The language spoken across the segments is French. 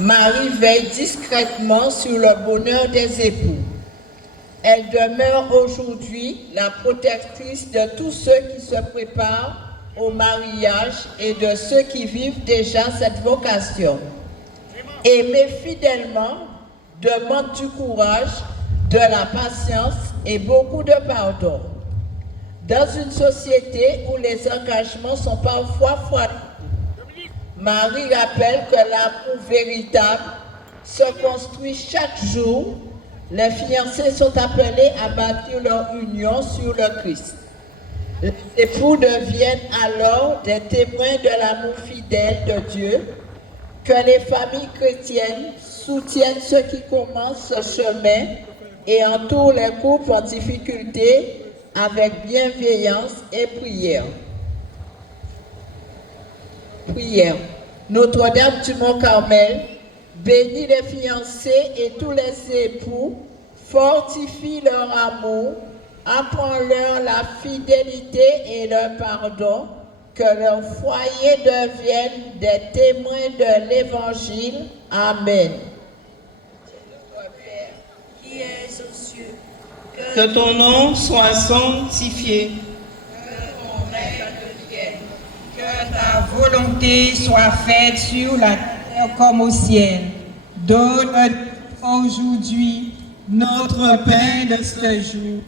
Marie veille discrètement sur le bonheur des époux. Elle demeure aujourd'hui la protectrice de tous ceux qui se préparent au mariage et de ceux qui vivent déjà cette vocation. Aimer fidèlement demande du courage, de la patience et beaucoup de pardon. Dans une société où les engagements sont parfois froids, Marie rappelle que l'amour véritable se construit chaque jour. Les fiancés sont appelés à bâtir leur union sur le Christ. Les époux deviennent alors des témoins de l'amour fidèle de Dieu. Que les familles chrétiennes soutiennent ceux qui commencent ce chemin et entourent les couples en difficulté avec bienveillance et prière. Prière. Notre-Dame du Mont-Carmel, bénis les fiancés et tous les époux, fortifie leur amour, apprends-leur la fidélité et le pardon, que leur foyer devienne des témoins de l'Évangile. Amen. Notre Père, qui es aux cieux, que ton nom soit sanctifié, que ton règne vienne, que ta volonté soit faite sur la terre comme au ciel. Donne-nous aujourd'hui notre pain de ce jour.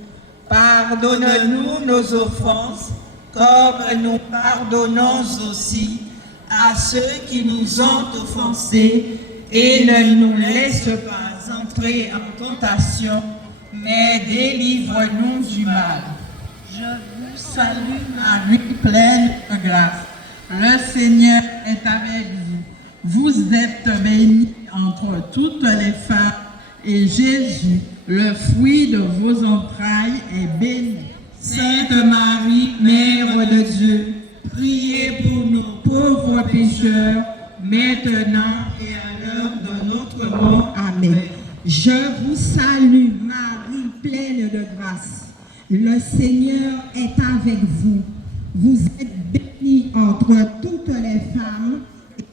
Pardonne-nous nos offenses, comme nous pardonnons aussi à ceux qui nous ont offensés, et ne nous laisse pas entrer en tentation, mais délivre-nous du mal. Je vous salue Marie, pleine de grâce. Le Seigneur est avec vous. Vous êtes bénie entre toutes les femmes, et Jésus, le fruit de vos entrailles, est béni. Sainte Marie, Mère de Dieu, priez pour nous pauvres pécheurs, maintenant et à l'heure de notre mort. Amen. Je vous salue, Marie, pleine de grâce. Le Seigneur est avec vous. Vous êtes bénie entre toutes les femmes,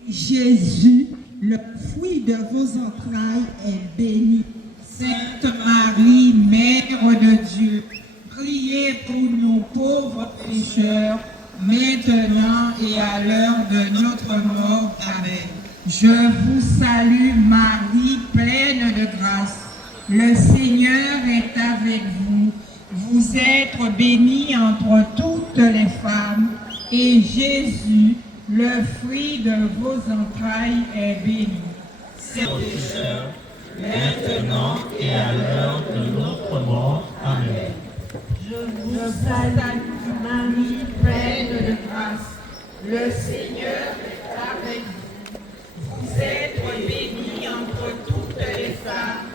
et Jésus, le fruit de vos entrailles, est béni. Sainte Marie, Mère de Dieu, priez pour nous pauvres pécheurs, maintenant et à l'heure de notre mort. Amen. Je vous salue, Marie, pleine de grâce. Le Seigneur est avec vous. Vous êtes bénie entre toutes les femmes, et Jésus, le fruit de vos entrailles, est béni. Sainte pécheurs, maintenant et à l'heure de notre mort. Amen. Je vous salue, Marie, pleine de grâce. Le Seigneur est avec vous. Vous êtes bénie entre toutes les femmes,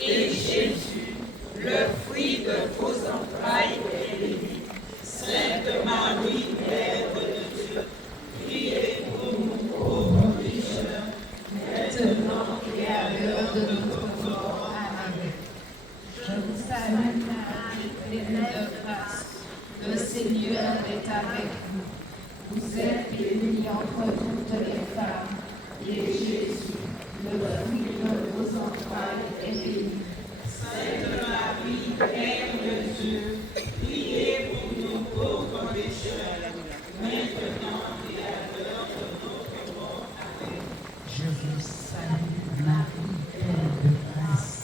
et Jésus, le fruit de vos entrailles, est béni. Sainte Marie, Mère de Dieu, priez pour nous pauvres pécheurs, maintenant et à l'heure de notre mort. Amen. Je vous salue, Marie, pleine de grâce. Le Seigneur est avec vous. Vous êtes bénie entre toutes les femmes, et Jésus, le fruit de vos entrailles, est béni. Sainte Marie, Mère de Dieu, priez pour nous pauvres pécheurs, maintenant et à l'heure de notre mort. Amen. Je vous salue, Marie, pleine de grâce.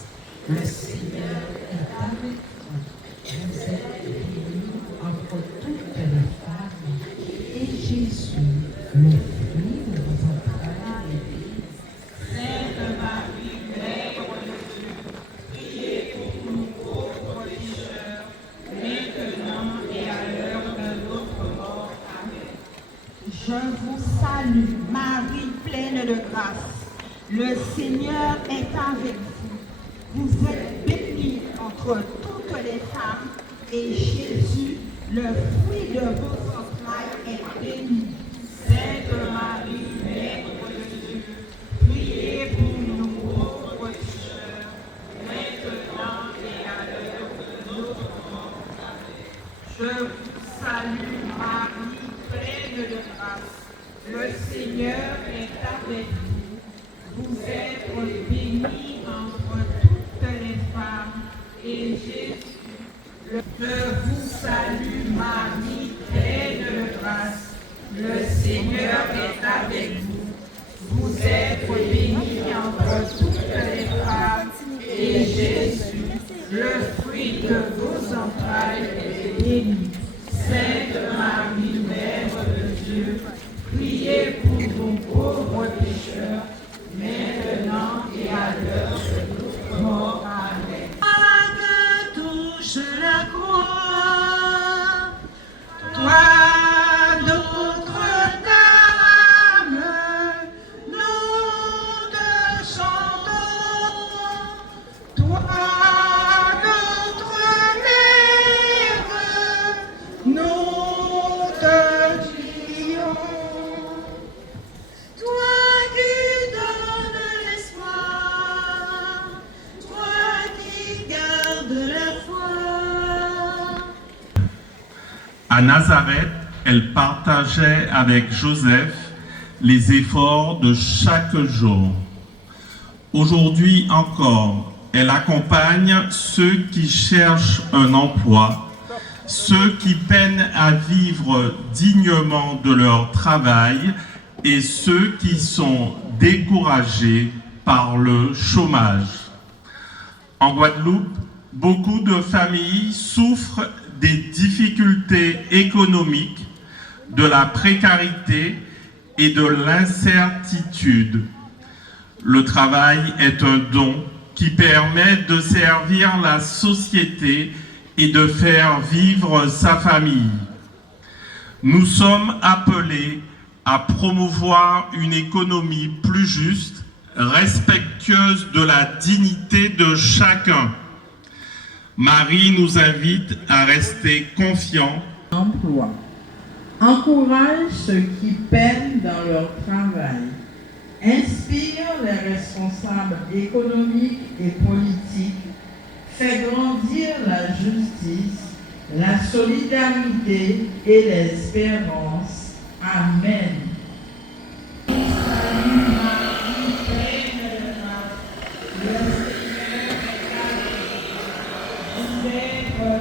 Le Seigneur est avec vous. Vous êtes bénie entre toutes les femmes, et Jésus, le fruit de vos entrailles, est béni. Sainte Marie, Mère de Dieu, priez pour nous pauvres pécheurs, maintenant et à l'heure de notre mort. Amen. Je vous salue, Marie, pleine de grâce. Le Seigneur est avec vous. Vous êtes bénie entre toutes les femmes, et Jésus, le fruit de vos entrailles, est béni. Sainte Marie, Mère de Dieu, priez pour nous pauvres pécheurs, maintenant et à l'heure de notre mort. Amen. Je vous salue, Marie, pleine de grâce. Le Seigneur est avec vous. Vous êtes êtes bénie entre toutes les femmes, et Jésus, je vous salue Marie, pleine de grâce. Le Seigneur est avec vous. Vous êtes bénie entre toutes les femmes, et Jésus, le fruit de vos entrailles, est béni. Sainte Marie, Mère de Dieu, priez pour nous pauvres pécheurs, maintenant et à l'heure de notre mort. Amen. Que touche la croix, toi, Notre-Dame, nous te chantons, toi, notre mère, nous te prions. Toi qui donnes l'espoir, toi qui gardes la foi. À Nazareth, elle partageait avec Joseph les efforts de chaque jour. Aujourd'hui encore, elle accompagne ceux qui cherchent un emploi, ceux qui peinent à vivre dignement de leur travail et ceux qui sont découragés par le chômage. En Guadeloupe, beaucoup de familles souffrent des difficultés économiques, de la précarité et de l'incertitude. Le travail est un don qui permet de servir la société et de faire vivre sa famille. Nous sommes appelés à promouvoir une économie plus juste, respectueuse de la dignité de chacun. Marie nous invite à rester confiants. Emploi. Encourage ceux qui peinent dans leur travail. Inspire les responsables économiques et politiques. Fait grandir la justice, la solidarité et l'espérance. Amen.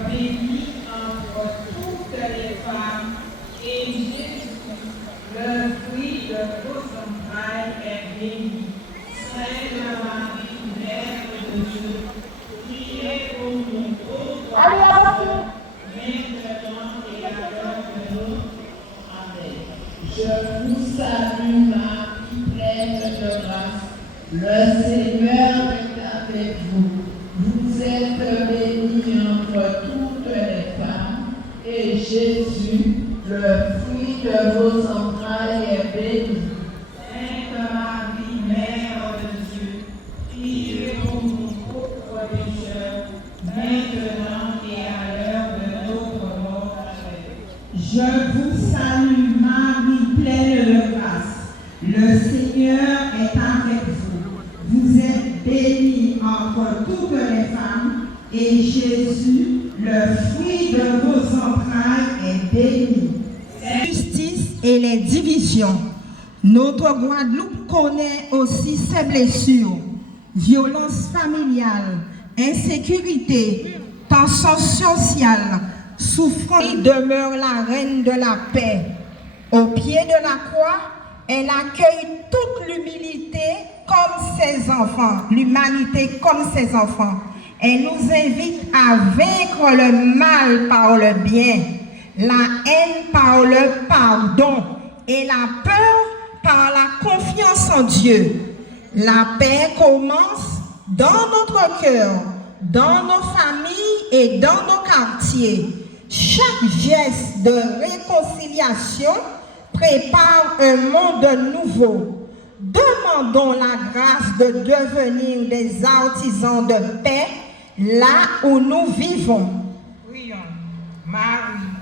Bénie entre toutes les femmes, et Jésus, le fruit de vos entrailles, est béni. Sainte Marie, Mère de Dieu, priez pour nous pauvres pécheurs, maintenant et à l'heure de notre mort. Amen. Je vous salue Marie, pleine de grâce. Le Seigneur est avec vous. Vous êtes bénie entre toutes les femmes, et Jésus, le fruit de vos entrailles, est béni. Sainte Marie, Mère de Dieu, priez pour nous pauvres pécheurs, maintenant et à l'heure de notre mort. Amen. Je vous salue Marie, pleine de grâce. Le Seigneur est avec vous. Vous êtes bénie entre toutes les femmes, et Jésus, le fruit de vos entrailles, est béni. Justice et les divisions. Notre Guadeloupe connaît aussi ses blessures, violence familiale, insécurité, tension sociale, souffrance. Elle demeure la reine de la paix. Au pied de la croix, elle accueille toute l'humilité comme ses enfants, l'humanité comme ses enfants. Elle nous invite à vaincre le mal par le bien, la haine par le pardon et la peur par la confiance en Dieu. La paix commence dans notre cœur, dans nos familles et dans nos quartiers. Chaque geste de réconciliation prépare un monde nouveau. Demandons la grâce de devenir des artisans de paix là où nous vivons. Prions. Marie,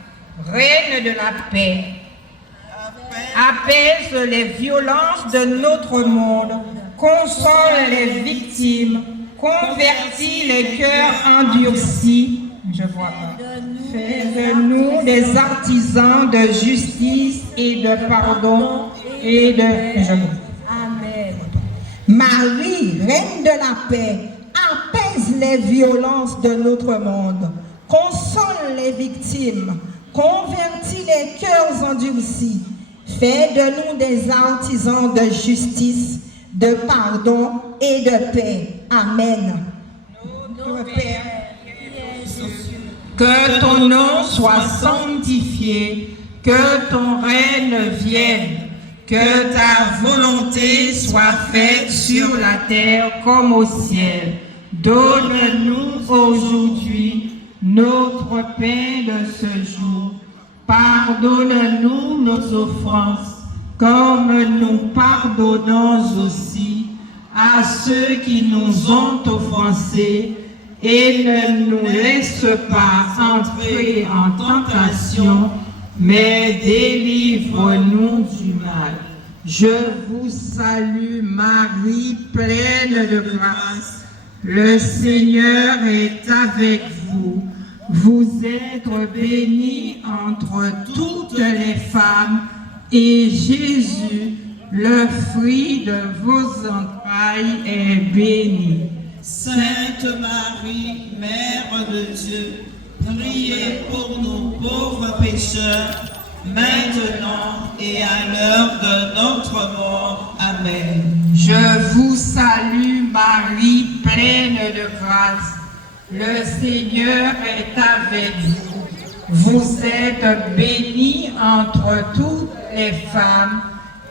Reine de la paix, apaise les violences de notre monde, console les victimes, convertit les cœurs endurcis. Je vois pas. Fais de nous des artisans de justice et de pardon et de... Amen. Marie, reine de la paix, apaise les violences de notre monde, console les victimes, convertit les cœurs endurcis, fait de nous des artisans de justice, de pardon et de paix. Amen. Notre Père, que ton nom soit sanctifié, que ton règne vienne, que ta volonté soit faite sur la terre comme au ciel. Donne-nous aujourd'hui notre pain de ce jour. Pardonne-nous nos offenses, comme nous pardonnons aussi à ceux qui nous ont offensés. Et ne nous laisse pas entrer en tentation, mais délivre-nous du mal. Je vous salue Marie, pleine de grâce. Le Seigneur est avec vous. Vous êtes bénie entre toutes les femmes, et Jésus, le fruit de vos entrailles, est béni. Sainte Marie, Mère de Dieu, priez pour nous pauvres pécheurs, maintenant et à l'heure de notre mort. Amen. Je vous salue Marie, pleine de grâce. Le Seigneur est avec vous. Vous êtes bénie entre toutes les femmes,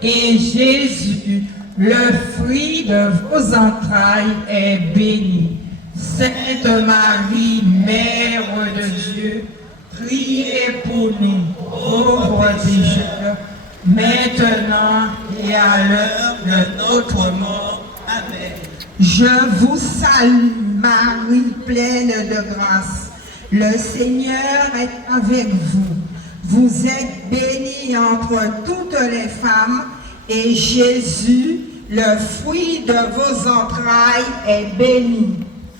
et Jésus, le fruit de vos entrailles, est béni. Sainte Marie, Mère de Dieu, priez pour nous, pauvres pécheurs, maintenant et à l'heure de notre mort. Amen. je vous salue, Marie, pleine de grâce. Le Seigneur est avec vous. Vous êtes bénie entre toutes les femmes, et Jésus, le fruit de vos entrailles, est béni.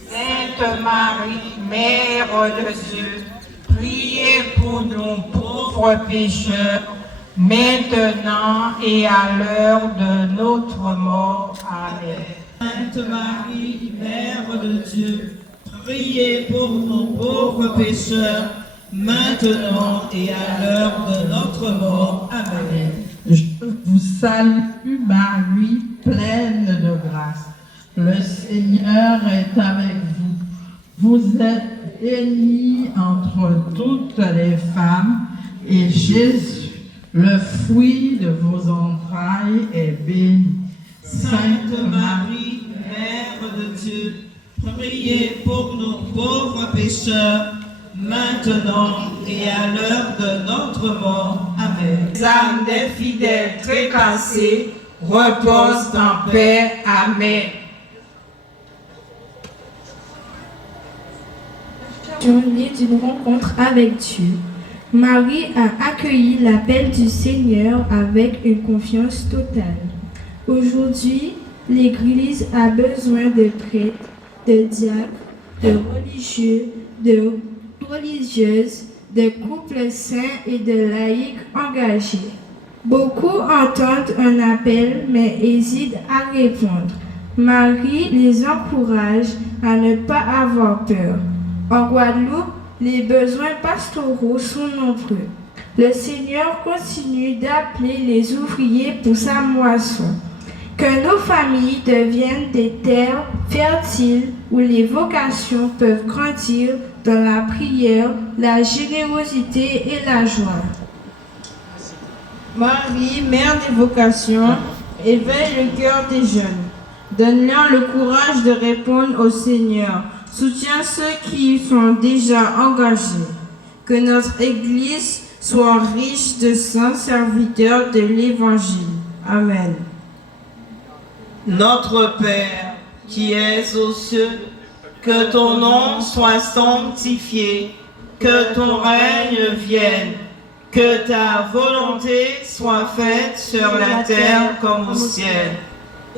Sainte Marie, Mère de Dieu, priez pour nous pauvres pécheurs, maintenant et à l'heure de notre mort. Amen. Sainte Marie, Mère de Dieu, priez pour nous pauvres pécheurs, maintenant et à l'heure de notre mort. Amen. Je vous salue Marie, pleine de grâce. Le Seigneur est avec vous. Vous êtes bénie entre toutes les femmes, et Jésus, le fruit de vos entrailles, est béni. Sainte Marie, Mère de Dieu, priez pour nous pauvres pécheurs, maintenant et à l'heure de notre mort. Amen. Les âmes des fidèles trépassés reposent en paix. Amen. Journée d'une rencontre avec Dieu. Marie a accueilli l'appel du Seigneur avec une confiance totale. Aujourd'hui, l'Église a besoin de prêtres, de diacres, de religieux, de religieuses, de couples saints et de laïcs engagés. Beaucoup entendent un appel mais hésitent à répondre. Marie les encourage à ne pas avoir peur. En Guadeloupe, les besoins pastoraux sont nombreux. Le Seigneur continue d'appeler les ouvriers pour sa moisson. Que nos familles deviennent des terres fertiles où les vocations peuvent grandir dans la prière, la générosité et la joie. Marie, mère des vocations, éveille le cœur des jeunes. Donne-leur le courage de répondre au Seigneur. Soutiens ceux qui sont déjà engagés. Que notre Église soit riche de saints serviteurs de l'Évangile. Amen. Notre Père, qui es aux cieux, que ton nom soit sanctifié, que ton règne vienne, que ta volonté soit faite sur la terre comme au ciel.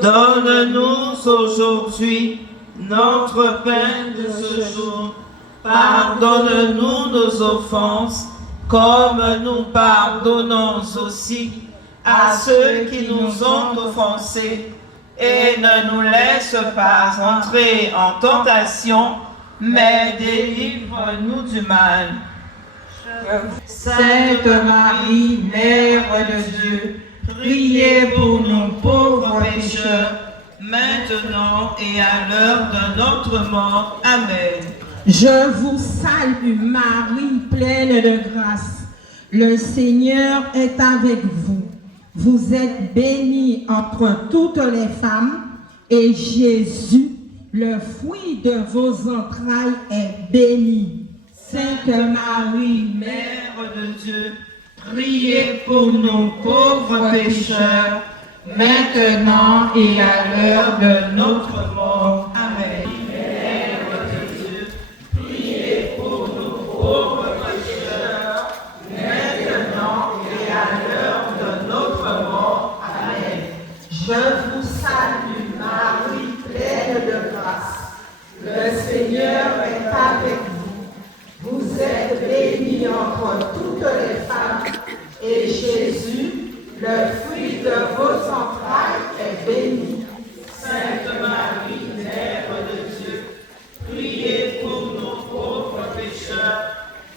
Donne-nous aujourd'hui notre pain de ce jour. Pardonne-nous nos offenses, comme nous pardonnons aussi à ceux qui nous ont offensés. et ne nous laisse pas entrer en tentation, mais délivre-nous du mal. Sainte Marie, Mère de Dieu, priez pour nous pauvres pécheurs, maintenant et à l'heure de notre mort. Amen. Je vous salue Marie, pleine de grâce. Le Seigneur est avec vous. Vous êtes bénie entre toutes les femmes, et Jésus, le fruit de vos entrailles, est béni. Sainte Marie, Mère de Dieu, priez pour nous pauvres pécheurs, maintenant et à l'heure de notre mort. Amen. Mère de Dieu, priez pour nous pauvres pécheurs, maintenant et à l'heure de notre mort. Amen. je vous salue Marie, pleine de grâce. Le Seigneur est avec vous. Vous êtes bénie entre toutes les femmes, et Jésus, le fruit de vos entrailles, est béni. Sainte Marie, Mère de Dieu, priez pour nos pauvres pécheurs,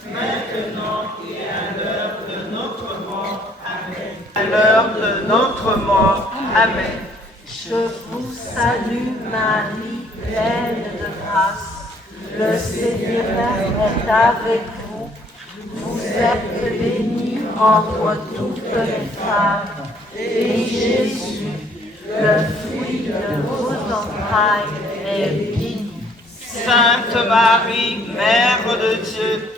maintenant et à l'heure de notre mort. Amen. À l'heure de notre mort. Amen. Je vous salue Marie, pleine de grâce. Le Seigneur est avec vous. Vous êtes bénie entre toutes les femmes, et Jésus, le fruit de vos entrailles, est béni. Sainte Marie, Mère de Dieu,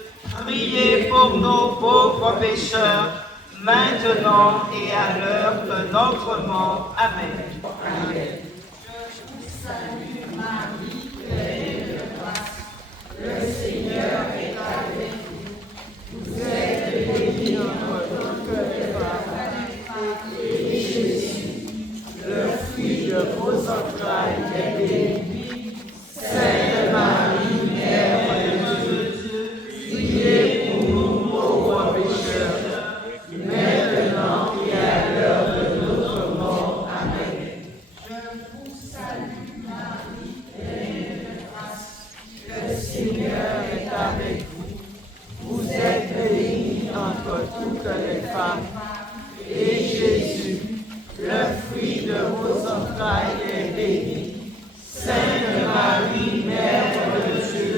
priez pour nos pauvres pécheurs, maintenant et à l'heure de notre mort. Amen. Amen. Je vous salue Marie, pleine de grâce. Le Seigneur est avec vous. Vous êtes bénie entre toutes les femmes, et Jésus, le fruit de vos entrailles, est béni. Sainte Marie, Mère de Dieu, priez pour nous pauvres pécheurs, maintenant et à l'heure de notre mort. Amen. Je vous salue Marie, pleine de grâce. Le Seigneur est avec vous. Vous êtes bénie entre toutes les femmes, et Jésus, le fruit de vos entrailles, est béni. Sainte Marie, Mère de Dieu,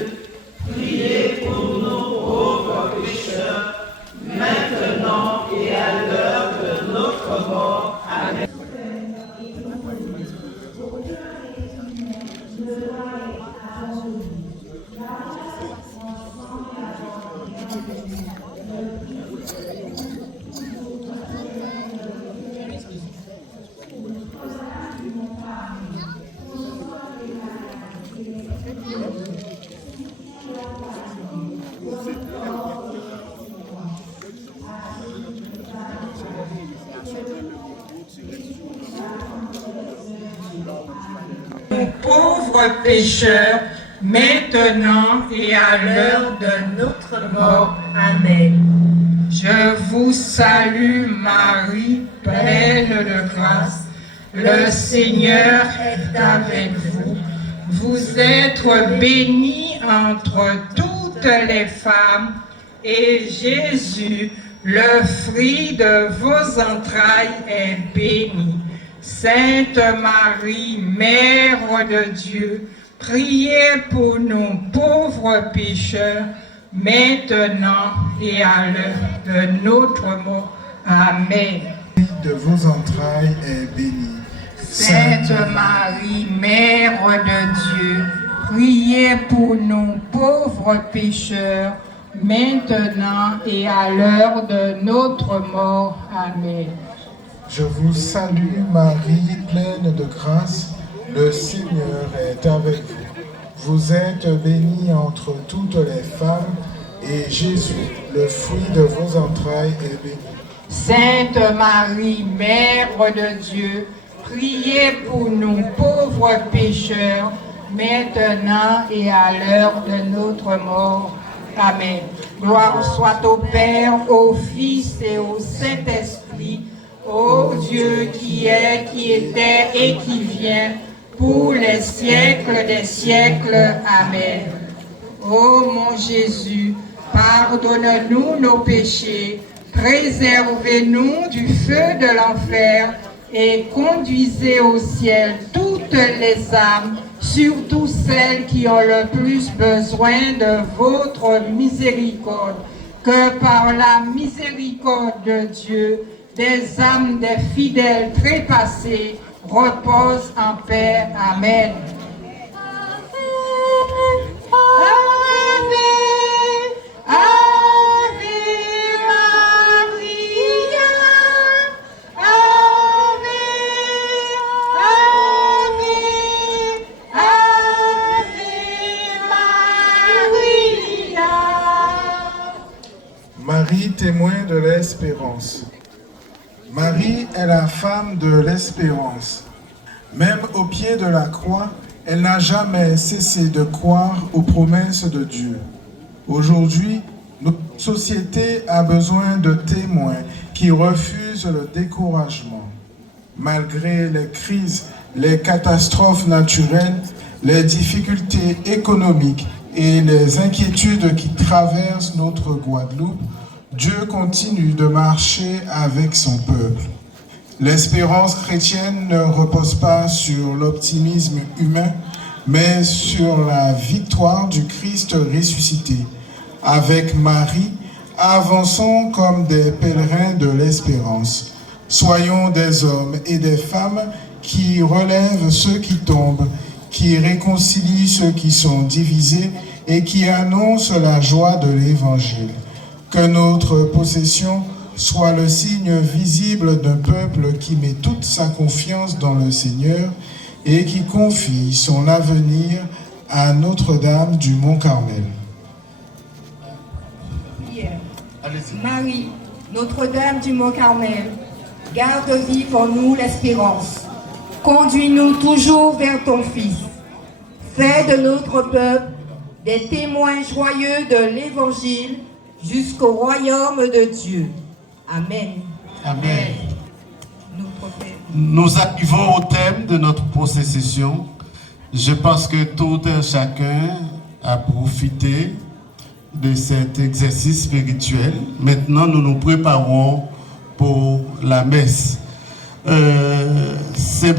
priez pour nos pauvres pécheurs, maintenant et à l'heure de notre mort. Amen. pauvres pécheurs, maintenant et à l'heure de notre mort. Amen. Je vous salue Marie, pleine de grâce. Le Seigneur est avec vous. Vous êtes bénie entre toutes les femmes, et Jésus, le fruit de vos entrailles, est béni. Sainte Marie, Mère de Dieu, priez pour nous pauvres pécheurs, maintenant et à l'heure de notre mort. Amen. De vos entrailles est béni. Sainte Marie, Mère de Dieu, priez pour nous pauvres pécheurs, maintenant et à l'heure de notre mort. Amen. Je vous salue Marie, pleine de grâce, le Seigneur est avec vous. Vous êtes bénie entre toutes les femmes, et Jésus, le fruit de vos entrailles, est béni. Sainte Marie, Mère de Dieu, priez pour nous pauvres pécheurs, maintenant et à l'heure de notre mort. Amen. Gloire soit au Père, au Fils et au Saint-Esprit, ô Dieu qui est, qui était et qui vient, pour les siècles des siècles. Amen. Ô mon Jésus, pardonne-nous nos péchés, préservez-nous du feu de l'enfer et conduisez au ciel toutes les âmes, surtout celles qui ont le plus besoin de votre miséricorde. Que par la miséricorde de Dieu, des âmes des fidèles trépassés reposent en paix. Amen. Marie, témoin de l'espérance. Marie est la femme de l'espérance. Même au pied de la croix, elle n'a jamais cessé de croire aux promesses de Dieu. Aujourd'hui, notre société a besoin de témoins qui refusent le découragement. Malgré les crises, les catastrophes naturelles, les difficultés économiques et les inquiétudes qui traversent notre Guadeloupe, Dieu continue de marcher avec son peuple. L'espérance chrétienne ne repose pas sur l'optimisme humain, mais sur la victoire du Christ ressuscité. Avec Marie, avançons comme des pèlerins de l'espérance. Soyons des hommes et des femmes qui relèvent ceux qui tombent, qui réconcilient ceux qui sont divisés et qui annoncent la joie de l'Évangile. Que notre possession soit le signe visible d'un peuple qui met toute sa confiance dans le Seigneur et qui confie son avenir à Notre-Dame du Mont-Carmel. Marie, Notre-Dame du Mont-Carmel, garde vive en nous l'espérance. Conduis-nous toujours vers ton Fils. Fais de notre peuple des témoins joyeux de l'Évangile jusqu'au royaume de Dieu. Amen. Amen. Nous arrivons au thème de notre procession. Je pense que tout un chacun a profité de cet exercice spirituel. Maintenant, nous nous préparons pour la messe. C'est